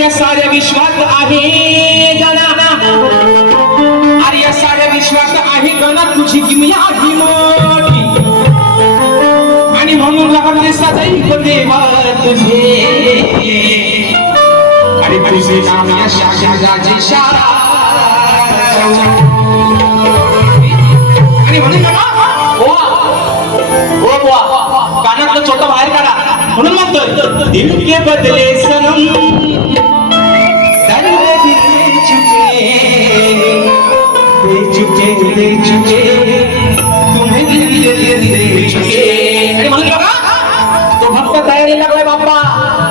या साऱ्या विश्वात आहे अरे या साऱ्या विश्वात आहे गणा तुझी किमया ही आणि म्हणून लहान सदैव देवा तुझे. अरे तुझे नाम या शाजा शारा आणि म्हणून बुवा, कानातलं छोटं बाहेर काढा म्हणून म्हणतोय दिल के बदले सनम चुके दे चुके तुम्हें दिल दे चुके आणि म्हणून बघा तो भक्त तयारी लागलाय बाप्पा.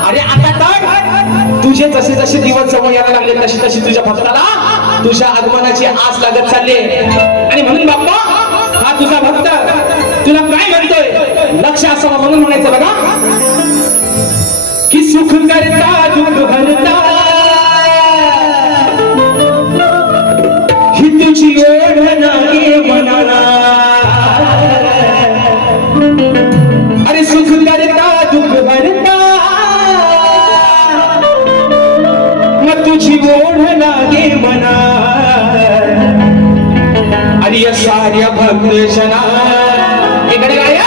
अरे आता तर तुझे जसे जसे दिवस जवळ यायला लागले तशी तशी तुझ्या भक्ताला तुझ्या आगमनाची आस लागत चालली आणि म्हणून बाप्पा हा तुझा भक्त तुला काय म्हणतोय लक्ष असावं म्हणून म्हणायचं बघा. की सुख करता दुःख भरता. ही तुझी ओढ नाही मनाला. अरे सुख करता दुःख भरता. मग तुझी ओढ लागे मना साऱ्या भक्त इकडे गाया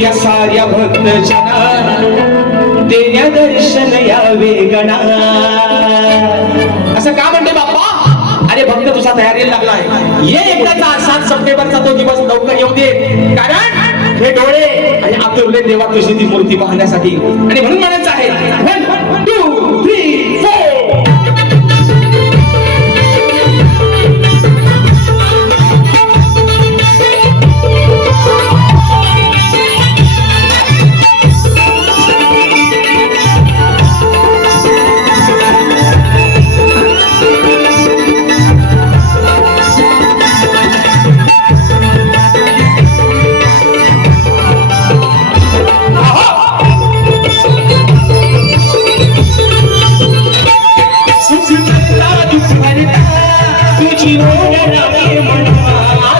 या साऱ्या भक्त देण्या दर्शन या वेगना असं का म्हणते बाप्पा? अरे भक्त तुझा तयारीला लागलाय. ये एकदाचा सात सप्टेंबरचा तो दिवस लवकर येऊ दे. कारण हे डोळे आणि आतुरले देवा तुझी ती मूर्ती पाहण्यासाठी. आणि म्हणून म्हणायचं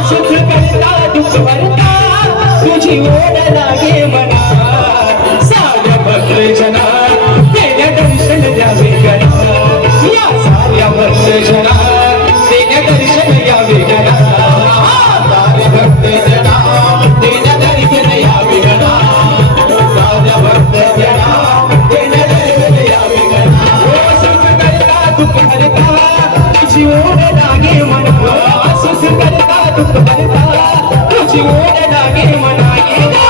सुख करता दुःख भरता. तुझी ओढ लागे मना तुझी ओढ लागे मना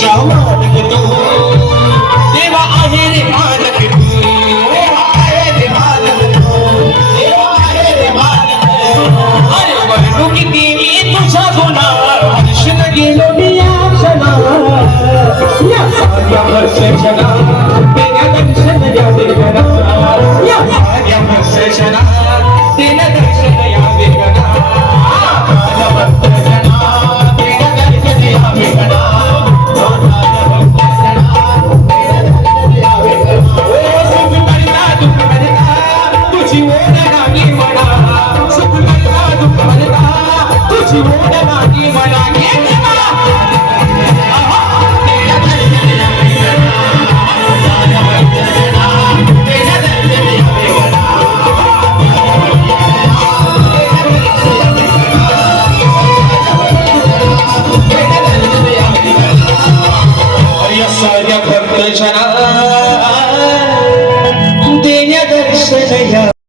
गणेशा मालक तू देवा